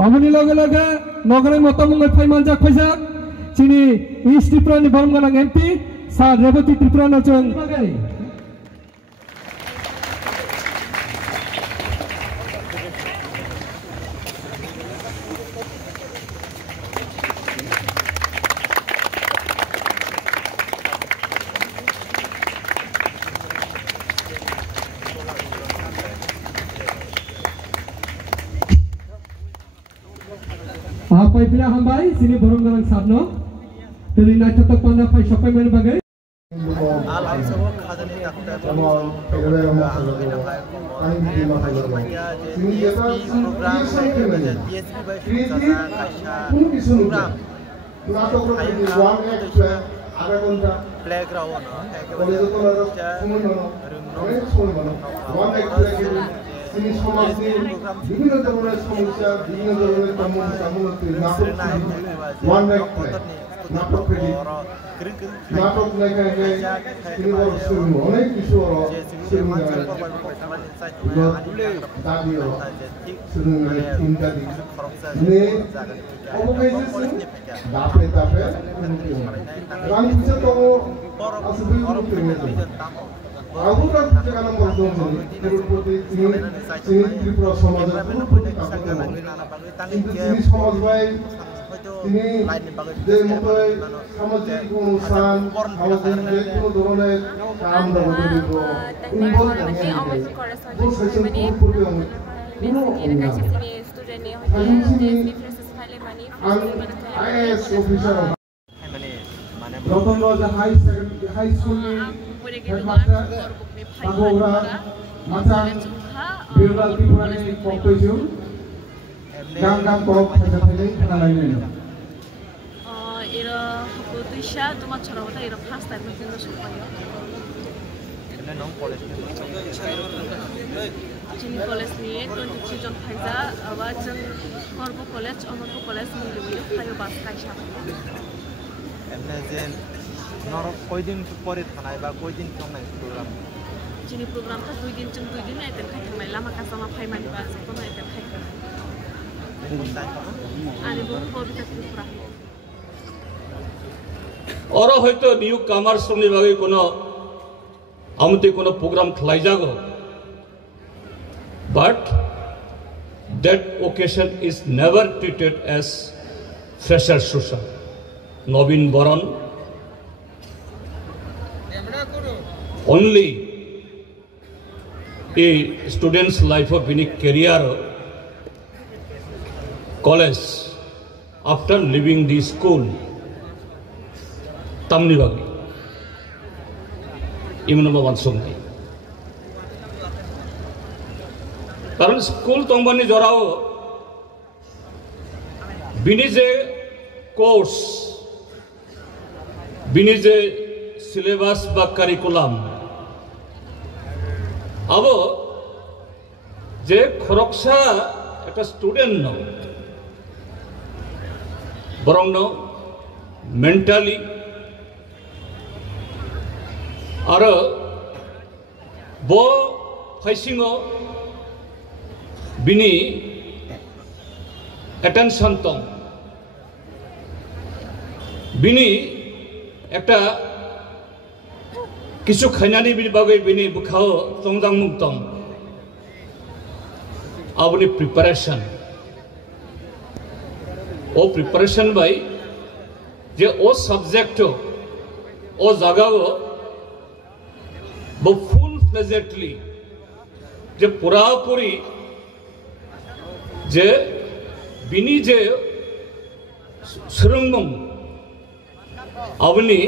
Amuni lage lage nogare motamungai paimanjak paijak chini East Tripura ni Boromganang MP sa Revati Tripura nachong Apa pila hambai sini Boromganang sabno dari naik tetap pandai pai sampai mana bagai Ini समाज में विभिन्न धरনের সমস্যা বিভিন্ন ধরনের সমস্যা নাটক নাটক লেখাকে তিনি বড় শুরু অনেক কিছু শুরু দাবিও শুরু ইত্যাদি নে অবকাইছে দাপে দাপে গান কিছু তো আসলে আগুরা জায়গা বলতো তিরুপতি তিনি ত্রিপুরা সমাজের পুরোপুরি কিন্তু তিনি সমাজ ভাই তিনি যে মতো সামাজিক অনুষ্ঠান সামাজিক যে কোনো ধরনের কাম দাবো involve IAS officer Ratan Raja High School headmaster Tagogra Matang Birral Tripurani Koktoju Gang Kok Phajapili Nalaineno Ira Hukutisha Tuma Chorawata Ira first time in the Supayo Chini College ni 23 জন ফাইজা আবার জন করব কলেজ অমরপুর কলেজ মিলিয়ে ফাইও বাস কাইসা এমনে যে নর কয়দিন পরে থানায় বা কয়দিন থানায় programme Chini program ta 2 din aiten khai lama kasama phaimani ba kono aiten khai ani bon kobita Tripura Oro hoyto new commerce ni bage kono amte kono program khlai jago but that occasion is never treated as fresher social Novin Boron only a student's life of any career college after leaving the school tamni bagi imno bansongi karon school tombani jorao bini je course bini je syllabus ba curriculum abo je khoroksa ekta student no borong no mentally aro bo phaisingo bini attention tong bini ekta কিছু খাইনানি বিভাগে বিনি বুখাও তংজাং মুক্তম আপনি preparation O preparation by যে ও subject ও জায়গাও ব ফুল ফ্লেজেডলি যে পুরাপুরি যে বিনি যে সুরঙ্গম আপনি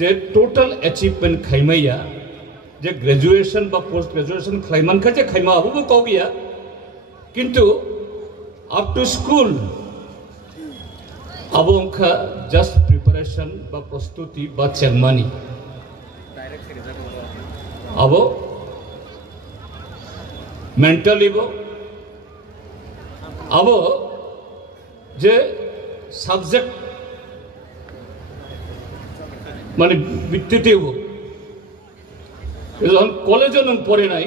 যে total achievement খাইমাইয়া যে গ্রাজুয়েশন বা পোস্ট গ্রাজুয়েশন খাইমান খাজে খাইমা আবু কগিয়া কিন্তু আপ টু স্কুল আবংখা জাস্ট প্রিপারেশন বা প্রস্তুতি বা চেংমানি আবো মেন্টালি বো আবো যে সাবজেক্ট মানে ভিত্তিতেও যখন কলেজে পড়ে নাই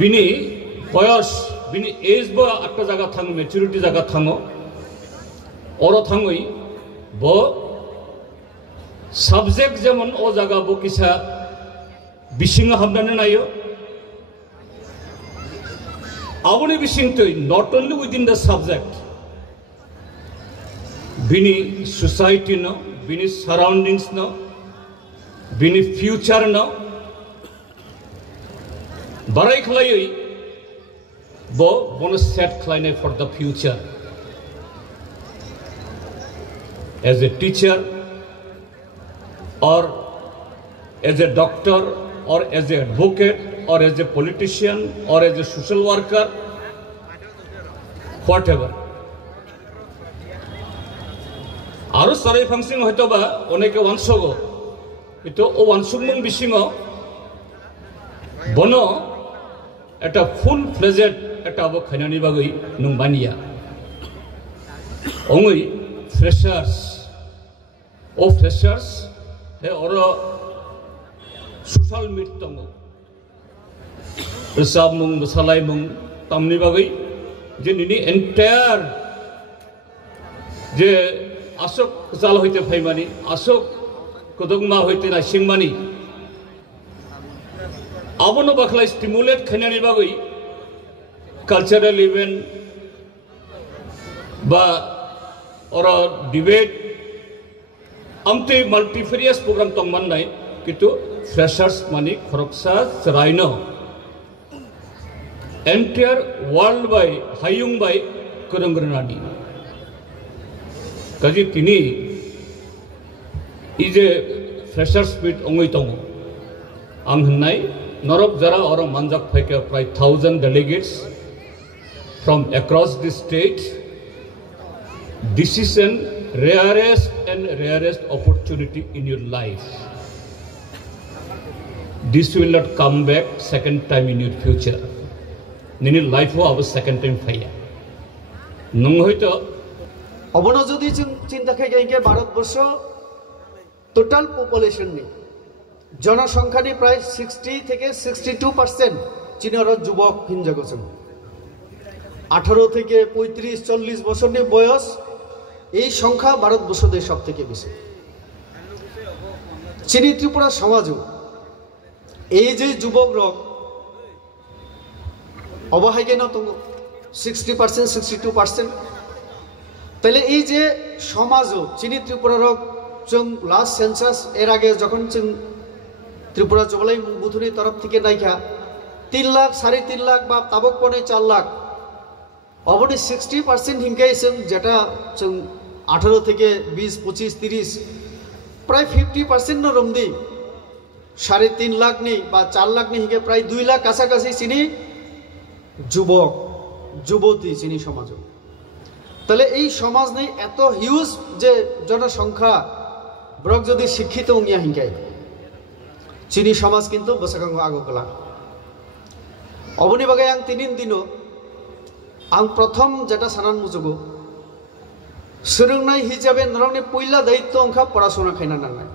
বিনি বয়স बिनि एज बो आटका जागा थांग मेचुरिटी जागा थांगो अरो थांगई बो सब्जेक्ट जेमन ओ जागा बो किसा बिसिंग हाबनानै नायो आबुनि बिसिंतै नट ओनलि विदिन द सब्जेक्ट बिनि सोसाइटी न बिनि सराउंडिंग्स न बिनि फ्यूचर न बाराय खलायै बो बोनो सेट खलायनाय for the future as a teacher or as a doctor or as a advocate or as a politician or as a social worker, whatever. आरो साराय फांसिं हयतो बा अनेके वानसगो इतो ओ वानसुमं बिसिङो बनो एटा फुल फ्लेजेड एटा बो खायनानि बागै नंबानिया ओंगै फ्रेशर्स ओ फ्रेशर्स और सोशल मीट दङ रोजाब मुं मोसालाय मुं तामनि बागै जे निनि एन्टायर जे आसक जाल हइते फाइमानि आसक कदगमा हइते ना सिंमानि आबनो बाखलाय स्टिमुलेट खायनानि बागै कल्चरल इवेंट बा और डिबेट आमते मल्टीफेरियस प्रोग्राम तंगमाननाय किन्तु फ्रेशर्स मानि खरकसा चरायनो एन्टायर वर्ल्ड बाय हायुं बाय करंग्रनानि काजि तिनि इजे फ्रेशर्स मीट अंगै दङ आं होननाय नरक जरा और मानजाक फायके प्राय 1000 delegates from across the state. This is an rarest opportunity in your life. This will not come back second time in your future. Nini life ho abo second time faya. Nung hoito অবনো যদি চিন্তা খাইকে Bharatvarsha total population নি জনসংখ্যা নি প্রায় 60 থেকে 62% চীনের যুবক হিনজাগো ছেন 18 থেকে 35 40 বছর নি বয়স এই সংখ্যা ভারতবর্ষে সবথেকে বেশি চীনী ত্রিপুরা সমাজও এই যে যুবকরা অবহাইকে না তো 60% 62% তাহলে এই যে সমাজও চীনী ত্রিপুরার जों लास्ट सेंसास एर आगे যখন जों ত্রিপুরা জগলাই বুথুনি তরফ থেকে নাইখা 3 লাখ 3.5 লাখ বা তাবক পনে 4 লাখ অবনি 60% হিংকাই जों যেটা जों 18 থেকে 20 25 30 প্রায় 50% ন রমদি 3.5 লাখ নি বা 4 লাখ নি হিংকে প্রায় 2 লাখ কাছাকাছি চিনি যুবক যুবতী চিনি সমাজ তাহলে এই সমাজ নেই এত হিউজ যে জনসংখ্যা ব্রক যদি শিক্ষিত উনিয়া হিংকাই চীনী সমাজ কিন্তু বসাকাঙ্গ আগোগলা অবনি বাগাই আং তিনিন দিনো আং প্রথম যেটা সানান মুজুগো সোलोंनाय হিসাবে নরংনি পয়লা দায়িত্ব অংখা পড়াশোনা খাইনা নাংনাই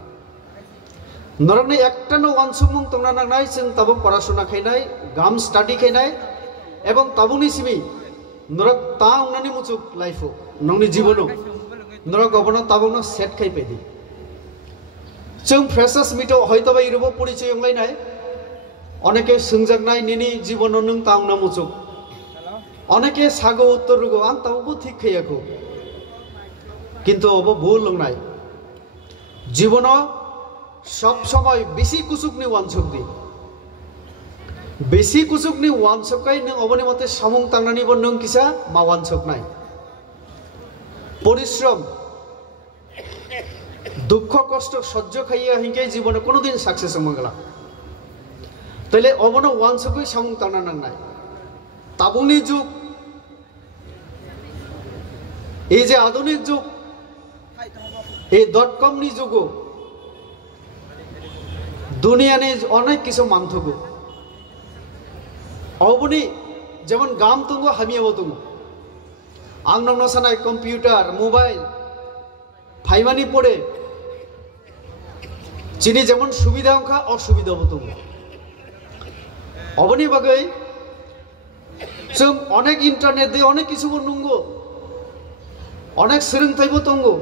নরংনি একটানো ওয়ানসুমুং তংনা নাংনাই जों তাবো পড়াশোনা খাইনাই গাম স্টাডি খাইনাই এবং তাবুনি সিমি নরক তা উনানি মুচুক লাইফো নংনি জীবনো নরক অবনো তাবনো সেট খাই পেদি जों फ्रेशर्स मिटो হয়তো বা ইরবো পরিচয় অংলাইনাই অনেকে সোंजागनाय নিনি জীবনো নং তাংনা মুচুক অনেকে সাগো উত্তর রুগো আং তাবো ঠিক খাইয়াকো কিন্তু অব ভুল লংনাই জীবনো সব সময় বেশি কুসুকনি ওয়ানসুক দি বেশি কুসুকনি ওয়ানসকাই নং অবনি মতে সামুং তাংনানি বন নং কিসা মা ওয়ানসক নাই পরিশ্রম দুঃখ কষ্ট সহ্য খাইয়া হিংকে জীবনে কোনোদিন সাকসেস হমগলা তাইলে অবন ওয়ানসকই সামুং তাংনা নাং নাই তাবুনি যুগ এই যে আধুনিক যুগ এই .com নি যুগ দুনিয়া নে অনেক কিছু মানথগো অবনি যেমন গাম তুঙ্গ হামিয়াবো তুঙ্গ আং নং নসানাই কম্পিউটার মোবাইল ফাইমানি পড়ে চিনি যেমন সুবিধা অংখা অসুবিধা হতো অবনি বাগৈ जों अनेक इंटरनेट दे अनेक किसुबो नंगौ अनेक सोलोंथाइबो दंगौ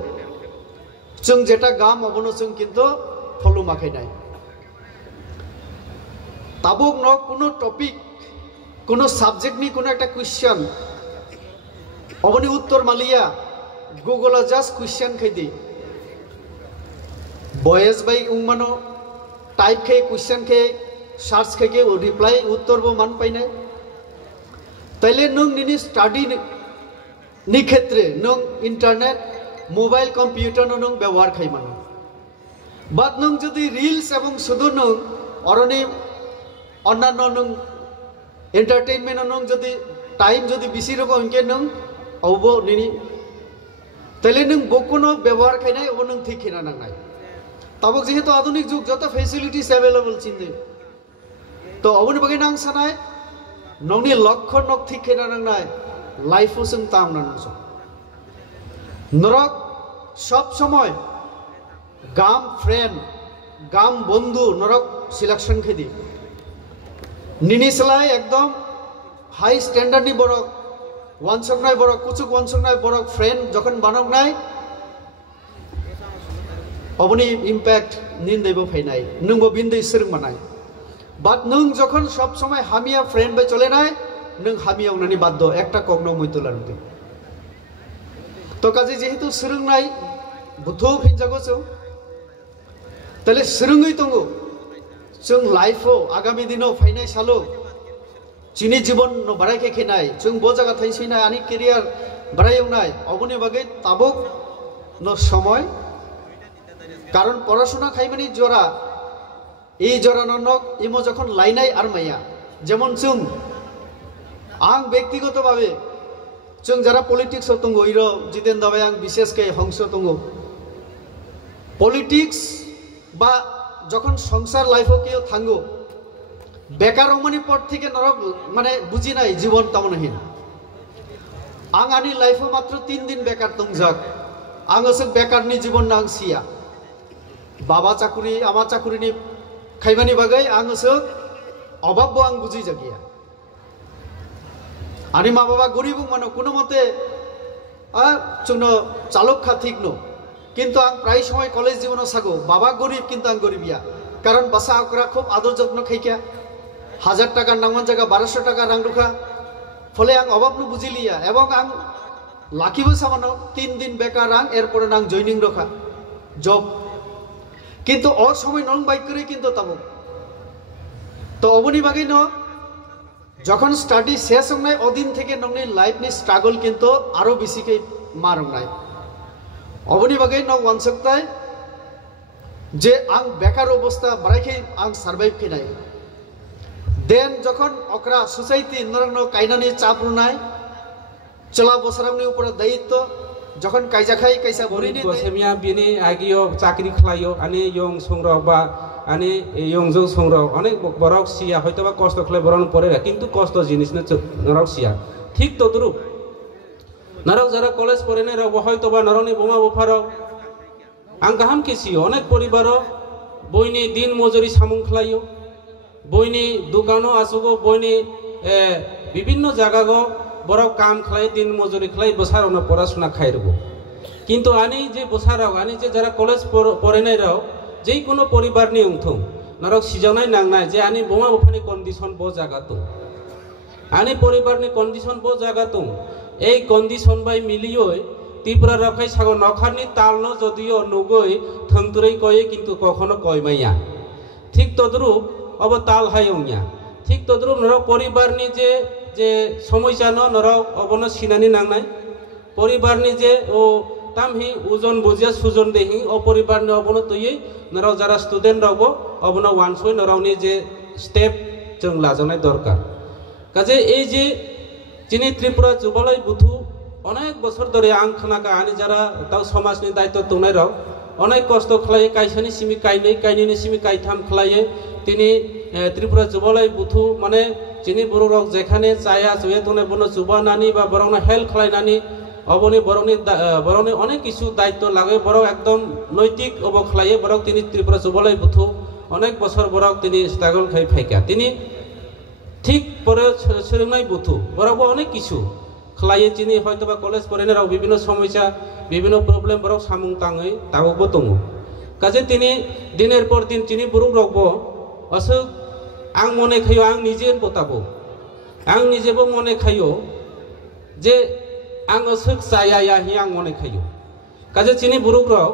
जों जेटा गाम अबनो जों किन्तु फलो माखायनाय ताबुक न कोनो टपिक कोनो साबजेक्ट नि कोनो एक क्वेश्चन अबनि उत्तर मालिया गूगल जस्ट क्वेश्चन खैदी बॉयज बाई उमानो टाइप खे क्वेश्चन खे सर्च खे के रिप्लाई उत्तर बो मान पाइनाय तैले नों निनि स्टडी नि क्षेत्रे नों इंटरनेट मोबाइल कंप्यूटर नों व्यवहार खाइमानो बाट नों जदि रील्स एवं शुधु नों अरनि अन्यान्य नों एंटरटेनमेंट नों जदि टाइम जदि बिसि रको इनके नों अबो निनि तैले नों बकोनो व्यवहार खाइनाय अबो नों ठीक खिना नांनाय ताबक जेहेतु आधुनिक जुग जत फैसिलिटीज अवेलेबल चिन्दे तो अबनि बगे नां सानाय नोंनि लक्ष्य नक ठीक खिना नांनाय लाइफो जों ताम नांसो नरक सब समय गाम फ्रेंड गाम बंधु नरक सिलेक्शन खेदी निनिसलाय एकदम हाई स्टैंडार्ड नि बरक वानसकनाय बरक कुचुक वानसकनाय बरक फ्रेंड जखन बानकनाय अबनि इम्पैक्ट निन्दैबो फैनाय नोंबो बिन्दै सोलों मानाय बाट नों जखन सब समय हामिया फ्रेंड बाय चलेनाय नों हामिया उनानि बाध्य एकटा कग्न मैतुला नुदों तो काजे जेहेतु सोलोंनाय बुथौ फिनजागो जों तले सोलोङै दंगो जों लाइफो आगामी दिनाव फैनाय सालो चिनि जीवन न बारायखे खेनाय जों बो जागा थाइसैनाय आनि केरियार बारायनाय अबनि बागै ताबक न समय कारण पढ़ाशोना खाइमानि जरा এই জরানক ইমো যখন লাইনাই আর মাইয়া যেমন जों आं ব্যক্তিগতভাবে जों যারা পলিটিক্স দंगो ইরো জিতেন দাবাই आं বিশেষকে হংস दंगो পলিটিক্স বা যখন সংসার লাইফও কেউ থাঙ্গো বেকার অমনি পর থেকে নরক মানে বুঝি নাই জীবন তেমনহীন आं आंनि लाइफও मात्र 3 दिन बेकार दंजाक आं असो बेकारनि जीवन नां सिया बाबा चाकुरी आमा चाकुरीनि खाइमानि बागै आं असो अभाबबो आं बुझि जागिया आनि मा बाबा गरीब मानो कोनो मते जोंनो चालक खा ठीक नो किन्तु आं प्राय समय कलेज जीवन सागो बाबा गरीब किन्तु आं गरीबिया कारण बासा आकरा खूब आदर जत्न खाइका 1000 टाका नांगन जायगा 1200 टाका रां रुखा फले आं अभाबनो बुझिलिया एवं आं लाखिबो सामानो 3 दिन बेकार आं एरपर आं जॉइनिंग रखा जब किन्तु और समय नों बाइक करे किन्तु ताबो तो अबनि बागै न যখন স্টাডি শেষ হংনাই অদিন থেকে নংনি লাইফনি স্ট্রাগল কিন্তু আরো বেশিকে মারংনাই অবনি বাগै ন ওয়ানসকতাই যে আং বেকার অবস্থা বারাইখে আং সার্ভাইভ খেনাই দেন যখন অকরা সোসাইটি নরং কাইনানি চাপ রুনাই চলা বছরামনি উপর দায়িত্ব যখন কাইজাখাই কাইসা ভরিনি সেমিয়া বিনি আগিও চাকরি খলাইও আনি ইয়ং সংগ্রহ বা आनी यंजों संग्रह अनेक बरक सिया हयतो बा कष्ट खले बरन परे किन्तु कष्ट जिनिस नरक सिया ठीक तद्रुप नरक जरा कलेज परेने रब हयतो बा नरकनि बोमा बोफार आं गाहाम केसियो अनेक परिवार बयनि दिन मजुरी सामुं खलायो बयनि दुकानो आसुगो बयनि विभिन्न जायगागो बरक काम खलाय दिन मजुरी खलाय बोसारनो पढ़ाशोना खायरगो किन्तु आनी जे बोसाराव आनी जे जरा कलेज परेने राव जे कोनो परिवार नि उंथों नरक सिजावनाय नांनाय जे आनी बोमा बोफानि कन्डिशन बो जागा दं आनी परिवार नि कन्डिशन बो जागा दं এই कन्डिशन बाय मिलियोय त्रिपुरा रखाय सागो नखारनि तालनो जदियो नुगै थंतुरै कये किन्तु कखनो कयमाया ठीक तद्रुप अब ताल हायंया ठीक तद्रुप नरक परिवार नि जे समस्या न नरक अबनो सिनानि नांनाय परिवार नि जे ओ तामहि ओजन बुजिया सुजन देहि अपरिवार नि अबनो तयै नराव जरा स्टूडेंट रावबो अबनो वानसय नरावनि जे स्टेप जों लाजानाय दरकार काजे এই যে যিনি ত্রিপুরা যুবলয় বুথু অনেক বছর ধরে आं खोनाका आनी जरा ताव समाजनि दायित्व दंनाय राव अनेक कष्ट खलाय कायसानि सिमि कायनै कायनैनि सिमि कायथाम खलायो तिनि ত্রিপুরা যুবলয় बुथु माने যিনি बर' राव जेखाने जाया जये दंनाय बनो जुबानानि बा बरंनो हेल्प खलायनानि अबनि बरंनि अनेक किछु दायित्व लागे बरक एकदम नैतिक अब खलायो बरक तिनि त्रिपुरा जुबलय बुथु अनेक बছর बरक तिनि स्ट्रागल खाय फायका तिनि ঠিক পরে सोलोंनाय बुथु बरावबो अनेक किछु खलायो चिनि हयतोबा कलेज फरायनायाव বিভিন্ন সমস্যা বিভিন্ন प्रॉब्लेम बराव सामुं ताङै दाबो दङ काजे तिनि दिनेर पर दिन चिनि बुरुक रगबो असो आं मने खायो आं निजे बताबो आं निजेबो मने खायो जे आं असो जाया हि आं मने खायो काजे चिनि बुरुक राव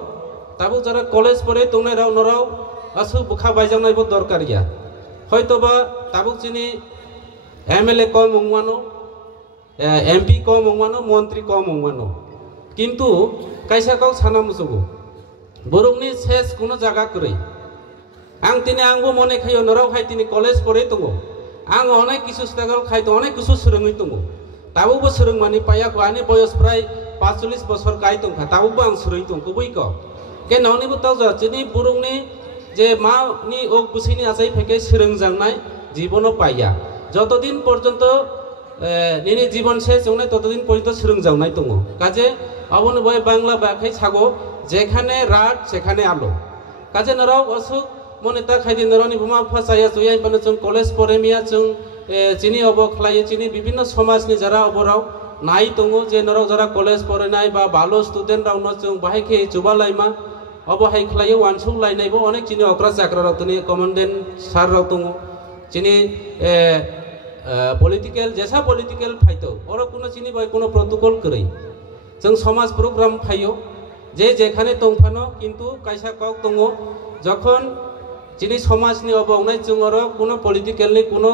दाबो जरा कलेज फराय तंनाय राव नराव असो बुखा बायजानायबो दरकार गैया हयतोबा दाबो चिनि एमएलए कम मंगवानो एमपी कम मंगवानो मंत्री कम मंगवानो किन्तु कायसाकाव साना मुसुगो बरंनि सेस कोनो जागा करै आं तिनि आंबो मने खायो नराव खाय तिनि कलेज फराय दङ आं अनेक किछु स्ट्रागल खायतो अनेक किछु सोलोङै दङ दाबो सोलोंमानि पायाखौ आंनि बयस प्राय 45 বছর गाय दंखा दाबो आं सोरै दं गुबैक के नावनिबो ताव जा चिनि बरंनि जे मानि ওক बुसैनि आजाय फेके सोलोंजांनाय जीवन पाया যতদিন পর্যন্ত নিনি জীবন শেষ জংনাই ততদিন পর্যন্ত সোलोंजांनाय दङ কাজে আবন বয় বাংলা বাখাই ছাগো যেখানে রাত সেখানে আলো কাজে নরাও অসুক মনে তা খাইদি নরনি বুমা ফাসায়া জয়াই পানো जों কলেজ পড়েমিয়া जों চিনি অব খলায়ে চিনি বিভিন্ন সমাজনি যারা অবরাও নাই দङ যে নরাও যারা কলেজ পড়েনাय বা ভালো স্টুডেন্ট রাवनो जों बाहायखे जुबालायमा অব হাই খলায়ে ওয়ানসौ लायनायबो अनेक चिनि अग्रा जाग्रा रावतनि कमान्डेन्ट सार राव दङ चिनि पलिटिकल जैसा पलिटिकल फाइतो और कोनो चिनि बाय कोनो प्रोटोकल करै जों समाज प्रोग्राम फायो जे जेखाने दंफानो किन्तु कायसा कक दङ जखन चिनि समाजनि अबावनाय जों और कोनो पलिटिकलनि कोनो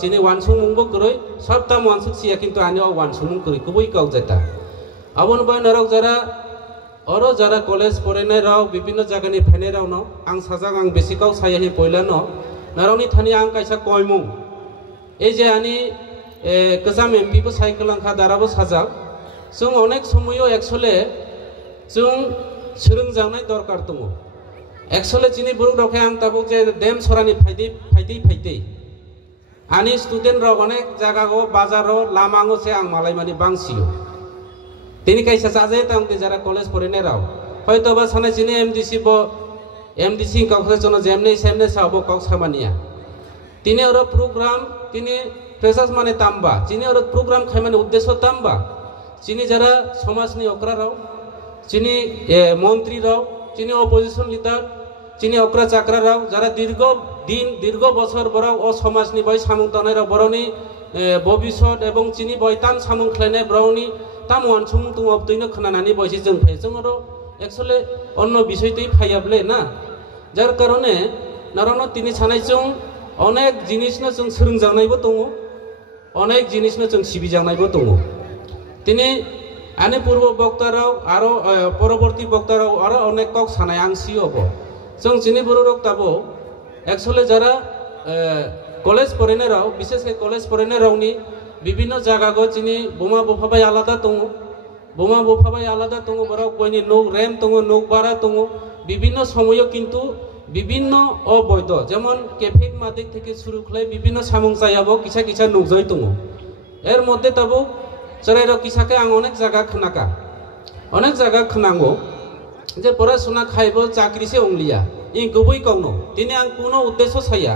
चिनि वानसुमुंबो करै सबता मानसिया किन्तु आनि वानसुमुं करै गुबै काव जाता आबन बाय नरक जरा और जरा कलेज फरायनाय राव विभिन्न जागानि फायनाय राव न आं साजां आं बेसिकाव सायाहि पयला न नारावनि थानि आं कायसा कयमुं ए जे आनि गोजाम एमपि बो सायखलांखा दाराबो साजाक जों अनेक समयो एक्चुअली जों सोलोंजानाय दरकार दङ एक्चुअली चिनि बुरुक रावखे आं ताबो जे देम सरानि फायदै आनि स्टुडेन्ट राव अनेक जागागो बाजाराव लामाङो से आं मालायमानि बांसियो तिनि कायसा साजे तां ते जारा कलेज फरायनाय राव हयतोबा सानाय चिनि एमडीसी काउसे जनो जेमने सेमने साबो काउ सामानिया तिनि और प्रोग्राम तिनि प्रेसास माने ताम्बा चिनि और प्रोग्राम खायमाने उद्देश्य ताम्बा चिनि जरा समाजनि अक्रा राव चिनि मंत्री राव चिनि अपोजिशन लीडर चिनि अक्रा चाक्रा राव जरा दीर्घ बছর बराव अ समाजनि बय सामुं तानाय राव बरनि भबिष्यत एवं चिनि बय ताम सामुं खलायनाय बरनि ताम वानसुमुं तुं अबदैनो खोनानानै बयसे जों फै जों और एक्चुअली अन्य विषयतै फायाब्ले ना जार कारणे नारावनो तिनि सानायजों अनेक जिनिसनो जों सोलोंजानायबो दङ अनेक जिनिसनो जों सिबिजानायबो दङ तिनि आनि पूर्व बक्ताराव आरो परवर्ती बक्ताराव आरो अनेक कक सानाय आं सियबो जों चिनि बररक दाबो एक्चुअली जरा कलेज फरायनाय राव विशेषके कलेज फरायनाय रावनि विभिन्न जागागो चिनि बोमा बोफाबाय आलादा दङ बोमा बोफाबाय आलादा दङ बराव कयनि नौ रेम दङ नौ बारा दङ विभिन्न समय किन्तु विभिन्न अबैध जेमन केफेक मादिक থেকে শুরু করে বিভিন্ন সামুং জায়াবো কিছা কিছা নুজয় দङ এর মধ্যে তাবো চরাইর কিছাকে আং অনেক জায়গা খনাঙ্গো যে পড়াশোনা খাইবো চাকরিসে অংলিয়া ই গুबै কাউनो तिनि आं कोनो उद्देश्य साया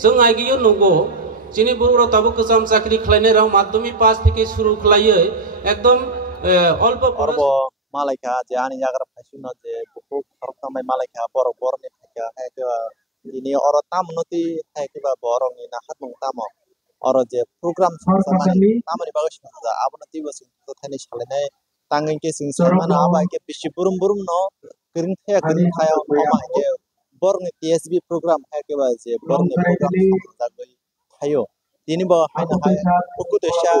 जों आइगियो नंगो चिनि बुरुराव ताबो गोजाम चाकरि खालायनाय राव माध्यमिक पास থেকে শুরু खालायो एकदम अल्प पर्व मालायका जे आनि जाग्रा फाइसुन जे बुकु खरखामाय मालायका बरनि थाखा हेके इनि और तामनति हेकेबा बरनि नाखात नंतामो और जे प्रोग्राम समानि तामनि बागै सुजा आबनति बसिन थानि सालायनाय तांगै के सिं समान आबा के बिसि बुरुम न गरिं खाया अमा के बरनि टीएसबी प्रोग्राम हेकेबा जे बरनि प्रोग्राम जागै थायो तिनि बा हायना हाय बुकु देशा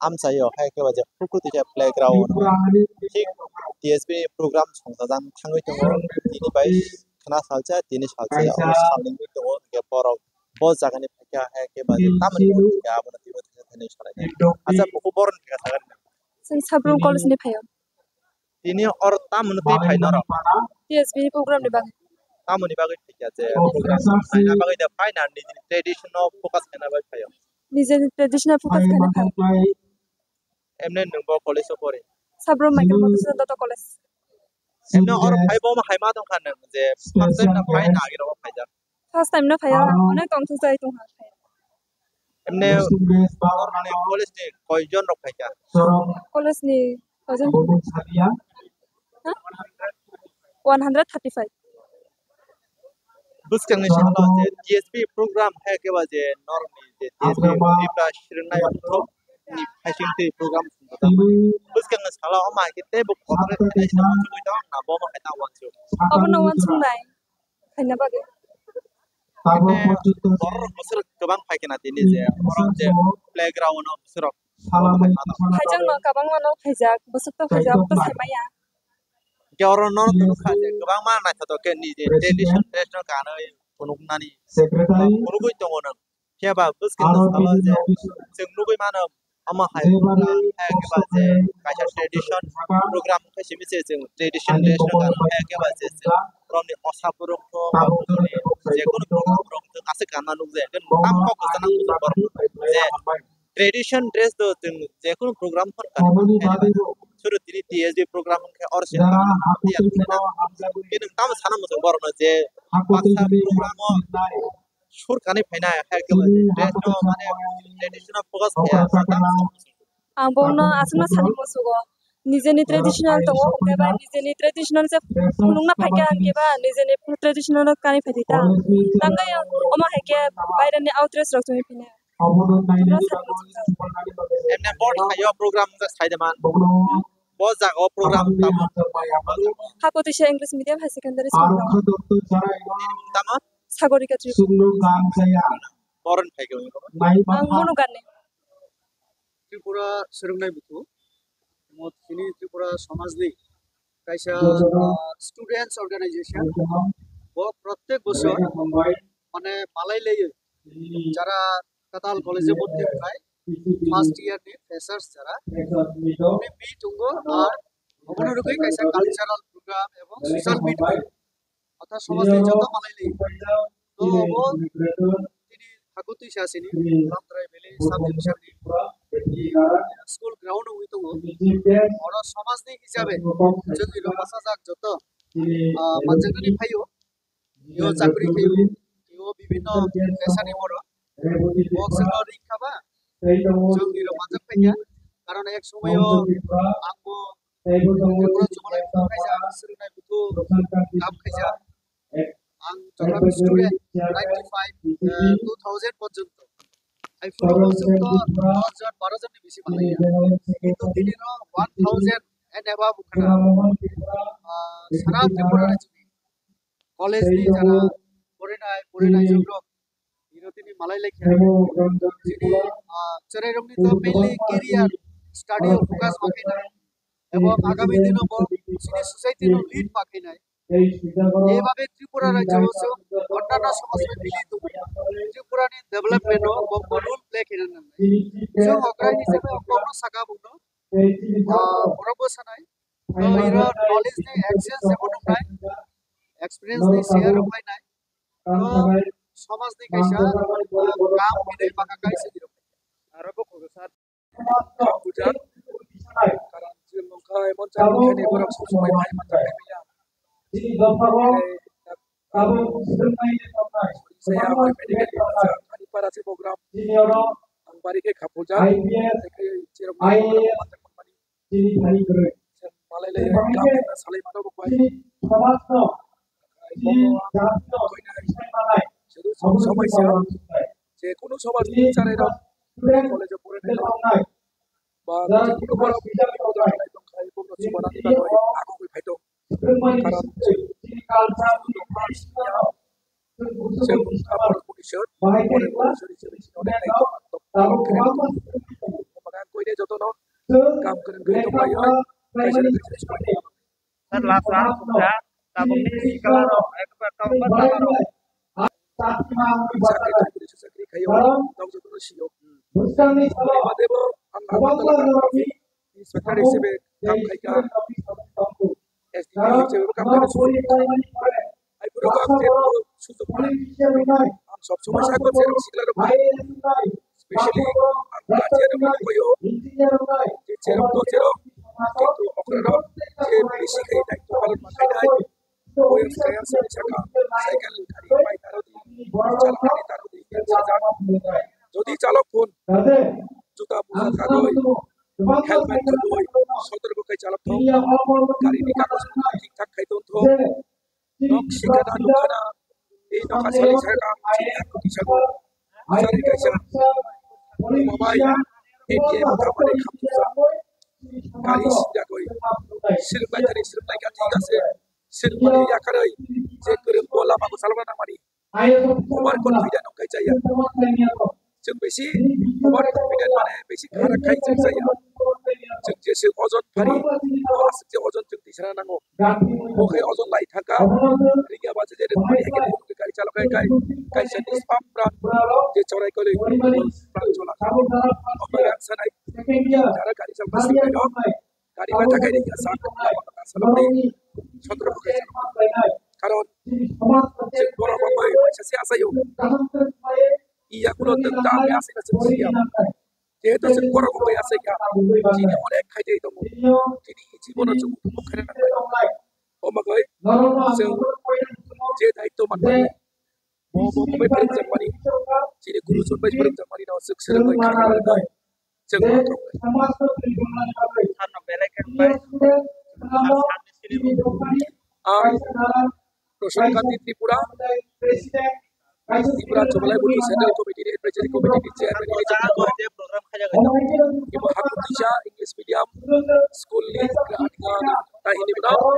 आमसायो हायकेबा जे बुकु देशा प्लेग्राउन्ड ठीक टीएसबी प्रोग्राम संजाजान थाङै दङ तिनि बाय खाना सालचा तिनि सालचा और सालनि दङ के बरक ब जागानि फायका हेकेबा जे तामनि के आबनति बो थानि सालायनाय आजा बुकु बरनि थाखा थागोन जों साब्रुम कलेजनि फायाव तिनि और तामनति फायना र टीएसबी प्रोग्रामनि बागै तामनि बागै थिया जे प्रोग्राम फायना बागै दा फायना नि ट्रेडिशनल फोकस खाना बाय फायाव निजे ट्रेडिशनल फोकस खाना फायाव एमने नंबो कलेज परे साब्रुम माइकेल मधुसूदन कलेज एमने और फाइबो मा हायमा दं खान जे फर्स्ट टाइम ना फाय नागिरो फायजा फर्स्ट टाइम ना फाया अनेक कम जाय दं हा এমনি মানে কলেজ নি কয়জন rock Faika College ni thousand 135 buskan ni shala je TSP program hai ke ba je normi je TSP ipra shirnai to ni fashion te program buskan ni shala oma ke te bu khore te sa mo chu ta na bo ma khai ta wan chu abano wan sunai khaina bage bor bosor gobang phai kena tini je orang je playground no bosor khaijang no kabang mano khaijak bosok to khaijak to saimaya ke orang no to khaje gobang ma na to ke ni je tradition traditional ka no punuk nani punuk to ngona ke ba buskan ni shala je jeng nu ma na ama hai ke ba je kaisa tradition program ke simi se jeng tradition traditional ka no ke ba je from the osapurong to je kono program rong to ase kana nu je kan tam ko ko sana je tradition dress do je kono program for kan suru tini TSD program ke or se kan tam sana mo bor na je paksa program sur kani phaina ha ke dress no mane traditional focus ya abona asuna sani mosugo nijeni traditional to okeba nijeni traditional se phulungna phaiga angeba nijeni traditional kani phaita tangai oma heke baira ni outrest rok tumi pine emne board hayo program ga saidaman bo jago program hakoti se english medium high secondary school tama sagorika trip boron phaiga ang monu ganne Tripura सोलोंनाय बुथु मथिनि त्रिपुरा समाजनि कायसा students organisation वो प्रत्येक बছর মানে মালাই লইয়ে যারা কাতাল কলেজে ভর্তি হয় ফার্স্ট ইয়ার নি ফ্রেশার্স যারা উনি মিট উঙ্গো আর অবনরকই কায়সা কালচারাল প্রোগ্রাম এবং সোশ্যাল মিট হয় অর্থাৎ সমাজে যত মালাই লইয়ে তো ও তিনি হাকুতি শাসিনী লামদ্রাই ভ্যালি সাব ডিভিশননি স্কুল গ্রাউন্ড হইতো বড় সমাজনি হিসাবে যদি রমাসাজাক যত মানজাগনি ফাইও ইও চাকরি ফাইও ইও বিভিন্ন পেশানি বড় বক্সিংর রিখাবা जोंनि रमाजाक फाइया कारण एक समयो आंबो त्रिपुरा जुमानाय फाइजा सोलोंनाय बुथु काम खाइजा आं जग्राफि स्टुडेंट 95 2000 পর্যন্ত I follow also 10 জন বেশি বানাইয়া কিন্তু দিনের 1000 and above খানা সারা ত্রিপুরা রাজ্যে কলেজ নি যারা পড়ে নাই যোগ্য তিনি মালাই লেখা যিনি চরে রংনি তো মেইনলি ক্যারিয়ার স্টাডি ফোকাস পাকে নাই এবং আগামী দিনে যিনি সোসাইটির লিড পাকে নাই এইভাবে ত্রিপুরা রাজ্য অন্যান্য সমাজে মিলিত ত্রিপুরানি ডেভেলপমেন্ট বড় প্লে খেলেন নাই जों অগ্রাহী হিসেবে অগ্রগণ সাকা বুনো বড় সানাই তো এর নলেজ নি এক্সচেঞ্জ যেমন নাই এক্সপেরিয়েন্স নি শেয়ার হয় নাই তো সমাজ নি কাইসা কাম কিনে বাকা কাইসা দিরো আরো বকো স্যার বুঝান কারণ যে লঙ্কায় মন চাই খেলে বড় সময় ভাই মন চাই মিয়া যিনি দফাগো কাবু Sunai দফাই saya medical kali para si program ang bari ke khapuja ke chiram ini bari gre malai le kam salai mano ko pai samas no ini jatno malai শুধু সমস্যা যে কোনো সবার বিচারের কলেজে পড়ে নাই বা যে কোনো বড় বিচার করা হয় তো খাই কোনো সমাধান দিতে হয় আগো কই ফাইতো কারণ যিনি culture según kapal commission koy de joto no kam keren gay to payo sir last sudah tabung ni kalau ek pertama kalau sakri kayo dog joto no siyo madebo ang abang secretary sebe kam kay ka SDG sebe kam kay ay puro kam sudah mulai सब समस्या को check सिखलारो भाई specially काजिया में कोयो जे चेरो तो चेरो तो ओकरो जे बेसी खाई दाई तो पालन माखाई दाई कोई स्काया से छका साइकेल गाड़ी बाइक तारो दी चालक तारो दी যদি চালক ফোন हेलमेट खलुई सतर्क kai चालक थो गाड़ी नि कागज ठीक ठाक खाइ थो nok sikana nukana ei noka sali sarka aku tisago sari kaisa mobai ATM kamane khamsa kali sida koi silbai tari silbai ka ঠিক আছে silbai yakaroi je kurum bola maku salwana mari over confident nokai chaya जों बेसि over confident माने बेसि खारा खाइ जों जाया जों जेसे अजन फारि आसि अजन जों दिसरा नांगौ ओखे अजन लाई थाका रिगा बाजे जे फारि हेके गाड़ी चालक गाय सेनि स्पाम ब्रांड जे चौराय कले ब्रांड चला ओमरा सानाय যারা গাড়ি চালাতে শিখে দাও গাড়ি মে থাকাই নি সাক সালামনি সতর্ক হয়ে যাও কারণ যে বড় বড় পয়সা আসায়ও iya kulo tenta me hace la sencilla que esto se corre como ya se ya tiene ole kaide to tiene জীবন চুপ মুখে না ও মগই সে যে দায়িত্ব মানে ও মে প্রেম Zamani tiene guru sul bai প্রেম জামানি না success bai খানা না जों थाना बेलेकेट बाय प्रशांत त्रिपुरा त्रिपुरा चौलाई बुद्धि सेंट्रल कमिटी एडवाइजरी कमिटी के चेयरमैन प्रोग्राम खाया गया कि महाकुतिशा इंग्लिश मीडियम स्कूल ने ग्राहक ताहिनी बनाओ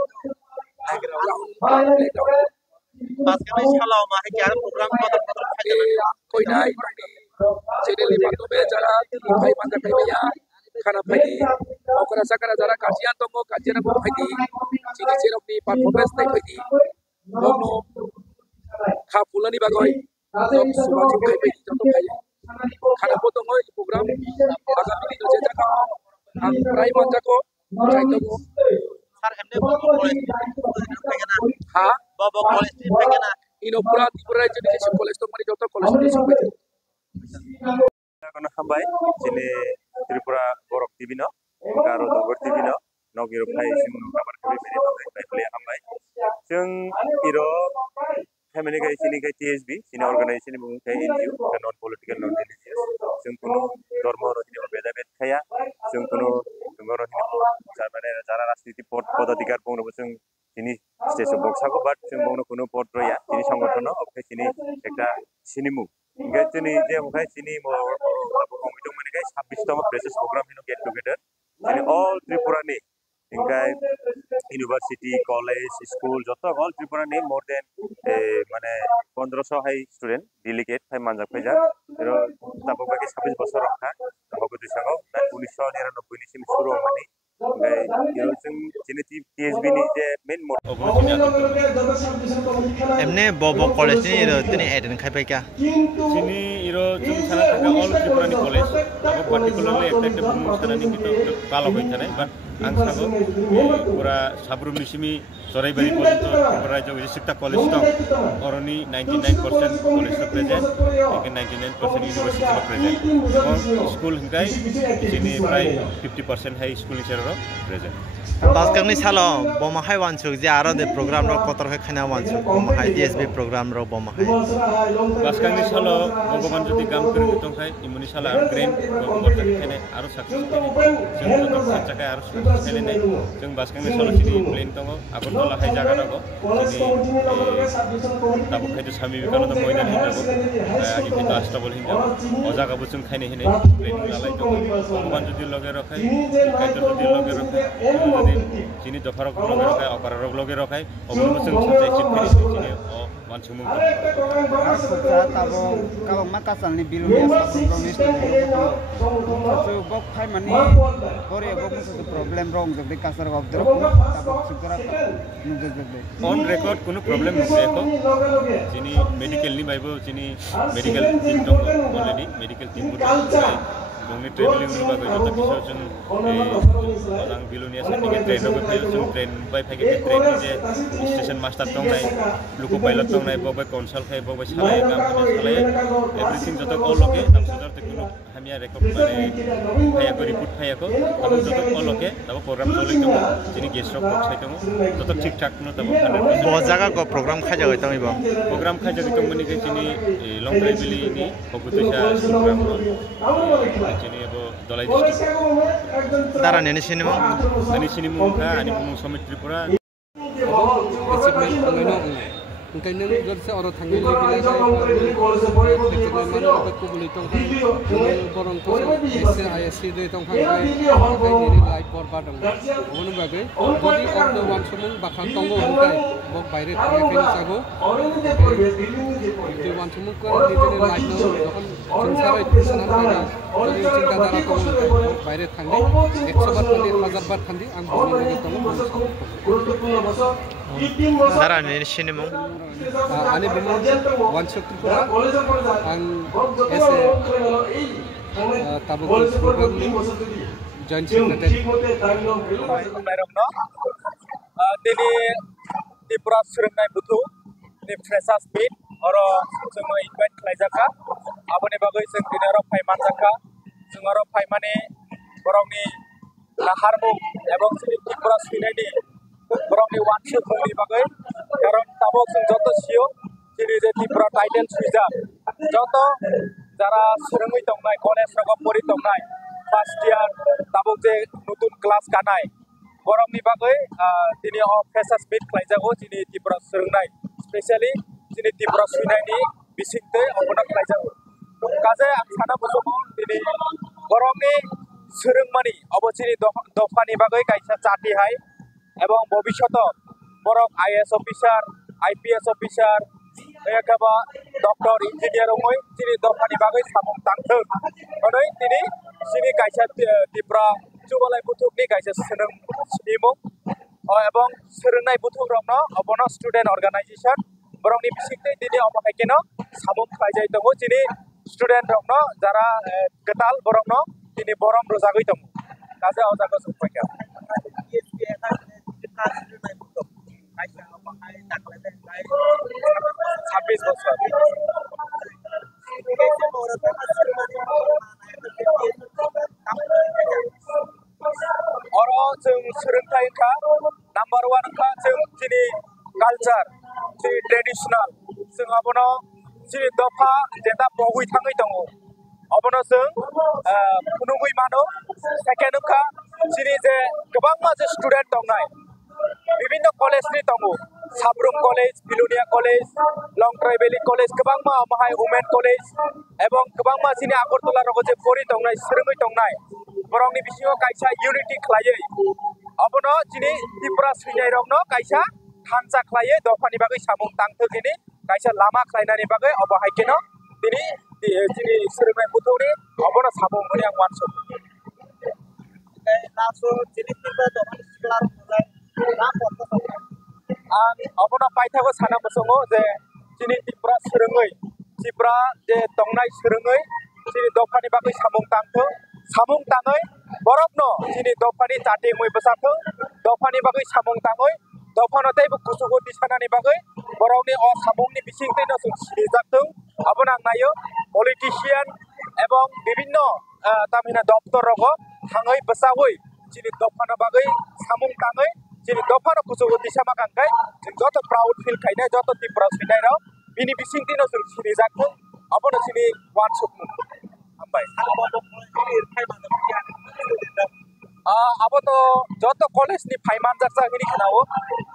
बात करने सालाव मा है क्या प्रोग्राम कोई नहीं चैनल बातों में जरा भाई मांगा भैया खाना भाई ओकरा सकरा जरा काजियान दंगो काजियान को भाई चिनि जेरमनि परफॉर्मेंस नै भाई बनो खा पुलानि बागै सब सुबाजु भाई भाई जतो भाई खाना फोटो होय प्रोग्राम आगामी दिन जे जाका आं प्राय मानजाको जायतो सर हमने बबो कॉलेज फैगना हां बबो कॉलेज फैगना इनो पूरा त्रिपुरा एजुकेशन कॉलेज तो माने जतो कॉलेज नि kono hambai jene Tripura borok tibino karo dogor tibino nogiro khai simun kabar khabi beri bai play hambai जों iro family kai sini kai TSB sini organization bung kai NGO non political non religious जों kuno dharma ro sini beda bet khaya जों kuno dongoro sini jabane jara rajniti podadikar bungno जों sini stage boxa ko but जों bungno kuno pod roya sini সংগঠন okai sini ekta sinimu Gachini je mukai sini mo komitung mani kai 26 tama precious program hino get together sini all Tripura ni ingai university college school joto all Tripura ni more than mane 1500 hai student delegate hai manjak phaja ero tapo baki 26 বছর rakha hogo disango 1999 ni sim shuru mani ingai ero sini TSB ni je main एमने बबो college नि रो तनि attain खाइबाय का sini iro jung sana thaga all Tripurani college abo particularly ekta bumu sana ni kito palo hoi thane but ang sago pura sabrumni simi soraibari porjonto Tripura jo Sikta college to oroni 99% college to present and 99% university to present school hingai sini prai 50% hai school serero present बासकांनि सालो बमाहाय वानसुक जे आरो दे programme रो Qatar खाना Wansuk बमाहाय DSB programme रो बमाहाय बासकांनि सालो भगवान जति काम करि दंखाय इमुनि साला grain गबर खाने आरो सक्सेस जों तो साचाखाय आरो सक्सेस खाने जों बासकांनि सालो सिनि प्लेन दङ आगरतला हाय जागा दङ सिनि दाबो खायतो सामि बिकानो मयदान हिनजाबो आगि खायतो आस्ताबल हिनजाबो ओ जागाबो जों खायने हिने प्लेन लालाय दङ भगवान जति लगे रखाय खायतो जति लगे रखाय sini dofarok loge rokai opararok loge rokai obno जों साथै सिफिरि sini o मानसुमु tabo kalau maka salni bilunia promis so gok khai mani kore gok so problem wrong jodi kasar gok dro tabo sukara on record kono problem noko sini medical ni baibo sini medical team dong already medical team Dongni traveling ni bagai jota bisa jeng orang bilunia sendiri train rogo fail jeng train by pakai train ni je station master tong nai luku pilot tong nai bagai konsol kai bagai salai kam kami salai everything jota all loke tam sudar tekunu hamia record mane kaya ko report kaya ko tam jota all loke tam program chole to jini guest rock sai to jota ঠিক ঠাক no tam 100% bo jaga ko program khaja goi tami ba program khaja goi tong mani ke jini long traveling ni hokutisha program Sini abo Dolai district. Dara nene sinimo. Nani sinimo ka ani pemung Summit Tripura. Mungkin neng gerse orang tanggal lagi mana aku boleh tongkang borong tu ISC deh tongkang ini live borbadang. Orang bagai jadi orang wan semua bahkan tonggo bukai bok bayar tiga sago. Jadi wan semua kan di sini live no, bahkan sengsara itu senar lagi. Jadi cinta darah tonggo bok bayar tanggi. 100 baht tanggi, 1000 baht tanggi. Ang boleh lagi tonggo. Dara nene sinimo. Ani bimang wan Tripura ang ese tabuk program ni join secretary dini Tripura surengnai butu ni freshers meet oro जोङो invite खालायजाखा aboni bagai जों dinaro faimanjaka जों oro faimani borongni laharmu ebong Tripura suinaini borongni wansukni bagai karon tabok जों joto sio jini je Tripura title suija joto jara surungui tongnai college rogo pori tongnai first year tabok je nutun class kanai borongni bagai dini o freshers meet khlaijago jini Tripura surungnai especially jini Tripura suinaini bisingte obona khlaijago kaje ang sana bosomo dini borongni surungmani obo jini dofani bagai kaisa chati hai ebong bobishoto borok IAS officer IPS officer ekaba doctor engineer ongoi jini dofani bagai samung tangtheu onoi tini sini kaisa Tripura chubalai buthukni kaisa sunung sinimung ebong surungnai buthuk rokno obono student organization borongni bisingte dini obo haikeno samung khlaijai tongo jini student rokno jara getal borokno tini borom rojagoi tongo kaje ojago sumpaika Habis bosor. Oro जों सोलोंथाइ खा number 1 खा जों जिनि culture जि traditional जों abono जि दफा जेता बगुइ थाङै दङ abono जों खुनुगुइ मानो second खा जिनि जे गोबां माजे student दंनाय বিভিন্ন कलेज नि दङ साब्रुम कलेज बिलुनिया कलेज लं ट्राइबेली कलेज गोबां मा माहाय वुमेन कलेज एवं गोबां मा जिनि आगरतला रग जे परि दंनाय सोरङै दंनाय बरंनि बिसिङाव कायसा यूनिटी खलायै अबनो जिनि त्रिपुरा सुइनाय रगनो कायसा थानसा खलायै दफानि बागै सामुं तांथो जिनि कायसा लामा खलायनानि बागै अब हायकेनो दिनि जिनि सोरङै बुथौनि अबनो सामुं मनि आं वानसो नासो जिनि त्रिपुरा दफानि सिगलार आं अबनो पाइथागो साना बसङो जे जिनि त्रिपुरा सोरङै त्रिपुरा जे दंनाय सोरङै जिनि दफानि बागै सामुं तांथो सामुं ताङै बरफनो जिनि दफानि चाटे मै बसाथो दफानि बागै सामुं ताङै दफानो तैबो कुसुगो दिसानानि बागै बरफनि अ सामुंनि बिसिंतेनो जों सिरिजाथों अबनो आं नायो पलिटिशियन एवं विभिन्न तामिना दफ्तर रगो थाङै बसावै जिनि दफानो बागै सामुं ताङै जिनि दफानो कुसुगो दिसामा कांगाय जों जत प्राउड फिल खायनाय जत त्रिपुरा सुइनाय राव बिनि बिसिंतेनो जों सिरिजाथों अबनो जिनि वानसुक हामबाय अब तो जत कलेज नि फाइमान जाचा हिनि खनाओ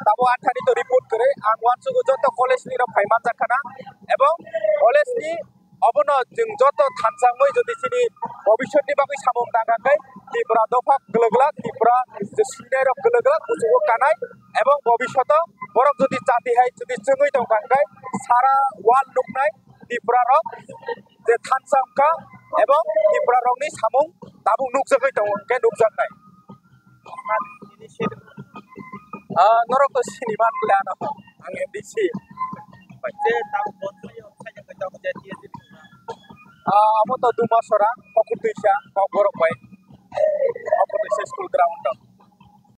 तब आठानि तो रिपोर्ट करे आं वानसुगो जत कलेज नि र फाइमान जाखाना एवं कलेज नि अबनो जों जत थानसाङै जदि सिनि भबिष्यतनि बागै सामुं दागाखै त्रिपुरा दफा गलगला त्रिपुरा जे सुइनाय र गलगला कुसुगो कानाय एवं भबिष्यत बरक जदि चाति हाय जदि जोङै दं कांगाय सारा वाल लुकनाय त्रिपुरा र जे थानसांका एवं त्रिपुरा रंनि सामुं दाबुं नुकजोगै दं के नुकजानाय नरक सिनेमा लाना आं एमडीसी बायते दाम बन्थुयो सायजों दं जे टीएससी आमो तो दुमासरा पकुतैसा बरक बाय पकुतैसा स्कुल ग्राउन्ड